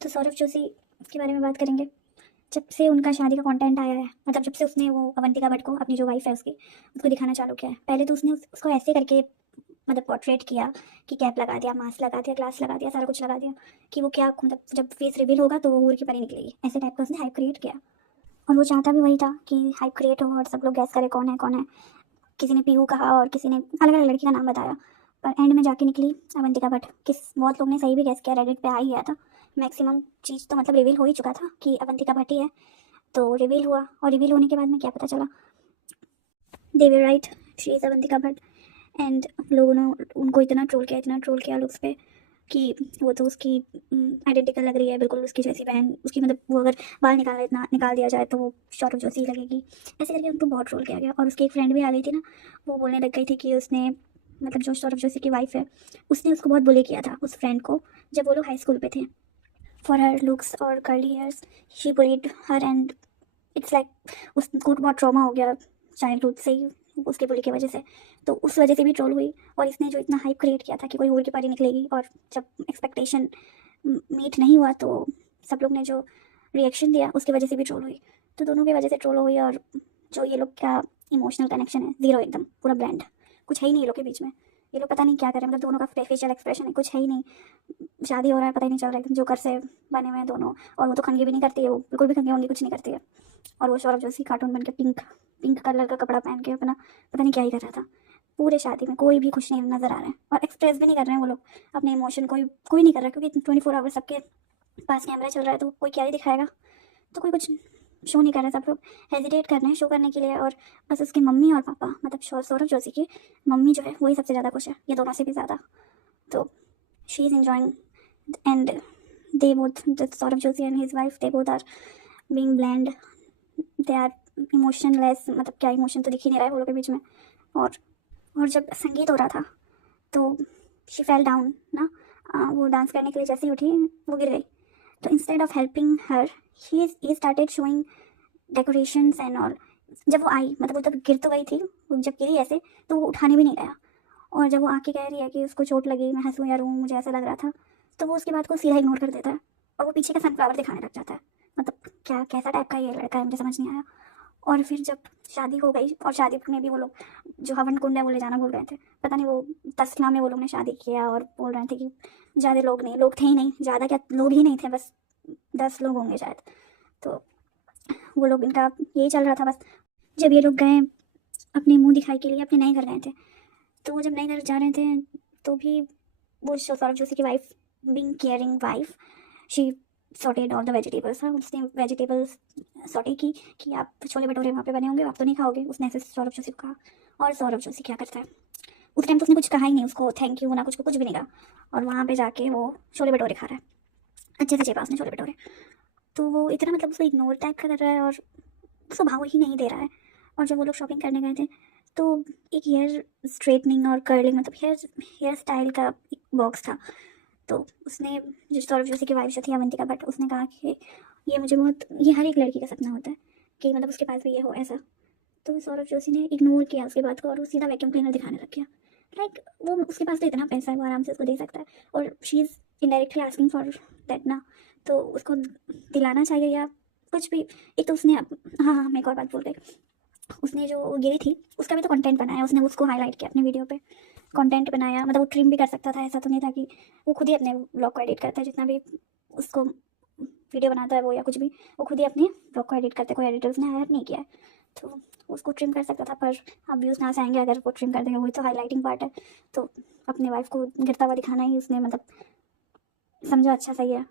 तो सौरभ जोशी के बारे में बात करेंगे। जब से उनका शादी का कंटेंट आया है, मतलब जब से उसने वो अवंतिका भट्ट को, अपनी जो वाइफ है उसकी, उसको दिखाना चालू किया है। पहले तो उसने उसको ऐसे करके मतलब पोर्ट्रेट किया कि कैप लगा दिया, मास्क लगा दिया, ग्लास लगा दिया, सारा कुछ लगा दिया कि वो क्या, मतलब जब फेस रिवील होगा तो वो हूर की परी निकलेगी, ऐसे टाइप का उसने हाइप क्रिएट किया। और वो चाहता भी वही था कि हाइप क्रिएट हो और सब लोग गैस करें कौन है कौन है। किसी ने पीयू कहा और किसी ने अलग अलग लड़की का नाम बताया, पर एंड में जाके निकली अवंतिका भट्ट। बहुत लोग ने सही भी गैस किया, रेडिट पे आ ही गया था। मैक्सिमम चीज़ तो मतलब रिवील हो ही चुका था कि अवंतिका भट्ट ही है। तो रिवील हुआ, और रिवील होने के बाद में क्या पता चला, they were right, she is Avantika Bhatt. And लोगों ने उनको इतना ट्रोल किया लोग उस पर कि वो तो उसकी आइडेंटिकल लग रही है, बिल्कुल उसकी जैसी बहन उसकी, मतलब वो अगर बाल निकाल दिया जाए तो वो सौरभ जोशी लगेगी, ऐसे करके उनको बहुत ट्रोल किया गया। और उसकी एक फ्रेंड भी आ गई थी ना, वो बोलने लग गई थी कि उसने, मतलब जो सौरभ जोशी की वाइफ है, उसने उसको बहुत बुली किया था उस फ्रेंड को, जब वो लोग हाई स्कूल पे थे। फॉर हर लुक्स और curly hairs she bullied her, and it's like उसको बहुत ट्रॉमा हो गया चाइल्डहुड से ही उसके बुली की वजह से। तो उस वजह से भी ट्रोल हुई। और इसने जो इतना हाइप क्रिएट किया था कि कोई और की पारी निकलेगी, और जब एक्सपेक्टेशन मीट नहीं हुआ तो सब लोग ने जो रिएक्शन दिया उसकी वजह से भी ट्रोल हुई। तो दोनों की वजह से ट्रोल हुई। और जो ये लोग का इमोशनल कनेक्शन है, ज़ीरो एकदम, पूरा ब्लैंड, कुछ है ही नहीं ये लोग के बीच में। ये लोग पता नहीं क्या करें, मतलब दोनों का फेशियल एक्सप्रेशन है, कुछ है ही नहीं। शादी हो रहा है पता ही नहीं चल रहा है, एकदम जोकर से बने हुए हैं दोनों। और वो तो खंगे भी नहीं करती है, वो बिल्कुल भी खंगे वंगे कुछ नहीं करती है। और वो सौरभ जोशी कार्टून बन के पिंक पिंक कलर का कपड़ा पहन के अपना पता नहीं क्या ही कर रहा था। पूरे शादी में कोई भी खुश नहीं नजर आ रहा है, और एक्सप्रेस भी नहीं कर रहे हैं वो लोग अपने इमोशन, कोई नहीं कर रहा, क्योंकि 24 आवर सबके पास कैमरा चल रहा है, तो कोई क्या ही दिखाएगा। तो कोई कुछ शो नहीं कर रहा, सब लोग हेजिटेट कर रहे हैं शो करने के लिए। और बस उसकी मम्मी और पापा, मतलब सौरभ जोशी की मम्मी जो है वही सबसे ज़्यादा खुश है, ये दोनों से भी ज़्यादा। तो she is enjoying, and they both, the Saurabh Joshi and his wife, they both are being bland, they are emotionless, मतलब क्या इमोशन तो दिख ही नहीं रहा है वो लोग के बीच में। और जब संगीत हो रहा था तो शी फेल डाउन ना, वो डांस करने के लिए जैसे ही उठी वो गिर गई। तो instead of helping her, he started showing decorations and all. जब वो आई, मतलब वो जब गिर तो गई थी, वो जब गिरी ऐसे तो वो उठाने भी नहीं गया। और जब वो आके कह रही है कि उसको चोट लगी, मैं हंसूँ या रोऊँ, मुझे ऐसा लग रहा था, तो वो उसकी बात को सीधा इग्नोर कर देता है और वो पीछे का सनफ्लावर दिखाने लग जाता है। मतलब क्या, कैसा टाइप का ये लड़का है, मुझे समझ नहीं आया। और फिर जब शादी हो गई, और शादी में भी वो लोग जो हवन कुंड है वो ले जाना भूल गए थे, पता नहीं वो तस्ला में वो लोग ने शादी किया, और बोल रहे थे कि ज़्यादा लोग नहीं, लोग थे ही नहीं, ज़्यादा क्या लोग ही नहीं थे, बस 10 लोग होंगे शायद। तो वो लोग, इनका यही चल रहा था बस। जब ये लोग गए अपने मुंह दिखाई के लिए, अपने नए घर गए थे, तो वो जब नए घर जा रहे थे तो भी वो सौरभ जोशी की wife, being caring wife, she sorted all the vegetables. हाँ, उसने वेजिटेबल्स सॉटे की कि आप छोले भटूरे वहाँ पे बने होंगे, आप तो नहीं खाओगे, उसने ऐसे सौरभ जोशी को कहा। और सौरभ जोशी क्या करता है, उस टाइम तो उसने कुछ कहा ही नहीं उसको, थैंक यू ना कुछ भी नहीं कहा। और वहाँ पे जाके वो छोले भटूरे खा रहा है, अच्छे से चेपा उसने छोले भटूरे। तो वो इतना मतलब उसको इग्नोर टाइप का कर रहा है और उसको भाव ही नहीं दे रहा है। और जब वो लोग शॉपिंग करने गए थे तो एक हेयर स्ट्रेटनिंग और कर्लिंग, मतलब हेयर स्टाइल का एक बॉक्स था। तो उसने, जो सौरभ जोशी की वाइफ जो थी अवंतिका भट्ट, उसने कहा कि ये मुझे बहुत, ये हर एक लड़की का सपना होता है कि मतलब उसके पास भी ये हो ऐसा। तो सौरभ जोशी ने इग्नोर किया उसकी बात को और वो सीधा वैक्यूम क्लीनर दिखाने लग गया। लाइक वो, उसके पास तो इतना पैसा है, वो आराम से उसको दे सकता है, और she is indirectly asking for that ना, तो उसको दिलाना चाहिए या कुछ भी। एक तो उसने, हाँ हाँ, मैं एक और बात बोल गई, उसने जो गिरी थी उसका भी तो कंटेंट बनाया उसने, उसको हाईलाइट किया अपनी वीडियो पे, कंटेंट बनाया। मतलब वो ट्रिम भी कर सकता था, ऐसा तो नहीं था कि, वो खुद ही अपने ब्लॉग को एडिट करता है, जितना भी उसको वीडियो बनाता है वो या कुछ भी, वो खुद ही अपने ब्लॉग को एडिट करते, कोई एडिटर उसने हायर नहीं किया है। तो उसको ट्रिम कर सकता था, पर अब व्यूज़ ना से आएंगे अगर वो ट्रिम कर देगा, वही तो हाईलाइटिंग पार्ट है। तो अपनी वाइफ को गिरता हुआ दिखाना ही उसने मतलब समझा अच्छा सही है।